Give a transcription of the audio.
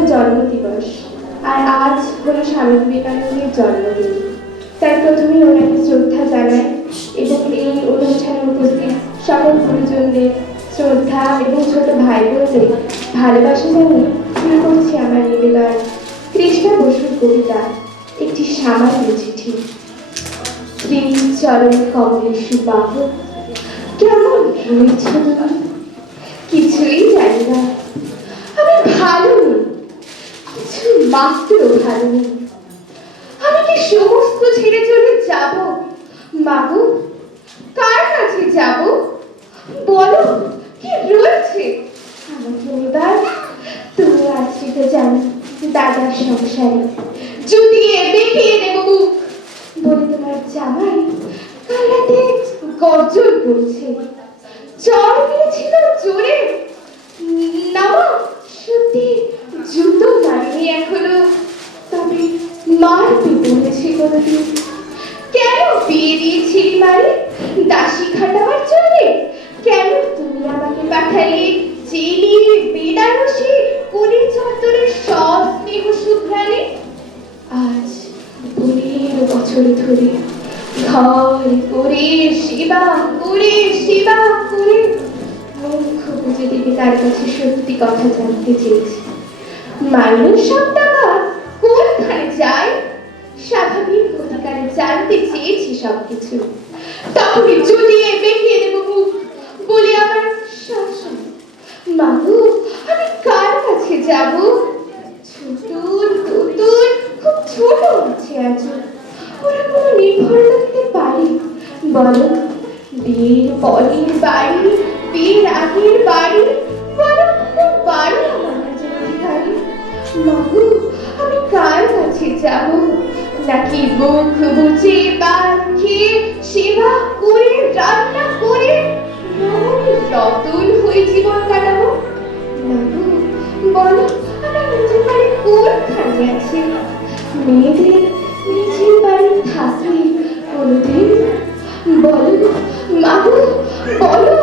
তার জন্মদিবস, আর আজ হলো স্বামী বিবেকানন্দের জন্মদিন। তাই প্রথমেই ওনাকে শ্রদ্ধা জানাই এবং এই অনুষ্ঠানে উপস্থিত সকল গুরুজনদের শ্রদ্ধা এবং ছোট ভাই বোনদের ভালোবাসা জানিয়ে শুরু করছি আমার নিবেদন। কৃষ্ণা বসুর কবিতা একটি সামান্য চিঠি। শ্রী চরণ কমলেশু বাহু, কেমন রয়েছ তুমি? কিছুই জানি না, আমি ভালো নেই, কিছু মাত্র ভালো নেই। আমি কি সমস্ত ছেড়ে চলে যাব? মাগো, কার কাছে যাব? বলো, কি রয়েছে আমাকে এবার? তুমি আশ্রিত জানো দাদার সংসারে, জুতিয়ে বেঁকিয়ে দেব মুখ বলে তোমার জামাই কাল রাতে গর্জন করছে। চর মেরেছিল জোরে, না সত্যি জুতো মারিনি এখনো, তবে মারতে বলেছে কোনদিন। কেন বিয়ে দিয়েছিলি মারি? দাসী খাটাবার জন্যে? কেন তুমি আমাকে পাঠালে জেলি বেনারসি কোনে চত্বরে সব স্নেহ সুঘ্রাণে? আজ 15 বছর ধরে ঘর করে সেবা করে সেবা করে মুখ বুঝে দিকে তার কাছে সত্যি কথা জানতে চেয়েছি। মাইনের সব টাকা কোনখানে যায়? স্বাভাবিক অধিকারে জানতে চেয়েছি সবকিছু। তখনই জুতিয়ে বেঁকিয়ে দেব মুখ বলে আমার শাসন। মাগো, আমি কার কাছে যাব? ছোটুন তুতুন খুব ছোট আছে আজ, ওরা কোনো নির্ভরতা দিতে পারে? বলো, বিয়ের পরের বাড়ি, বিয়ের আগের বাড়ি, বলো কোন বাড়ি আমার কাছে অধিকারী? মাগো, আমি কার কাছে যাব? নাকি মুখ বুঝে পান খেয়ে সেবা করে রান্না করে রতন হয়ে জীবন কাটাবো? মাগো, বলো আমার নিজের বাড়ি কোনখানে আছে? মেয়েদের নিজের বাড়ি থাকে কোনদিন? বলো মাগো, বলো।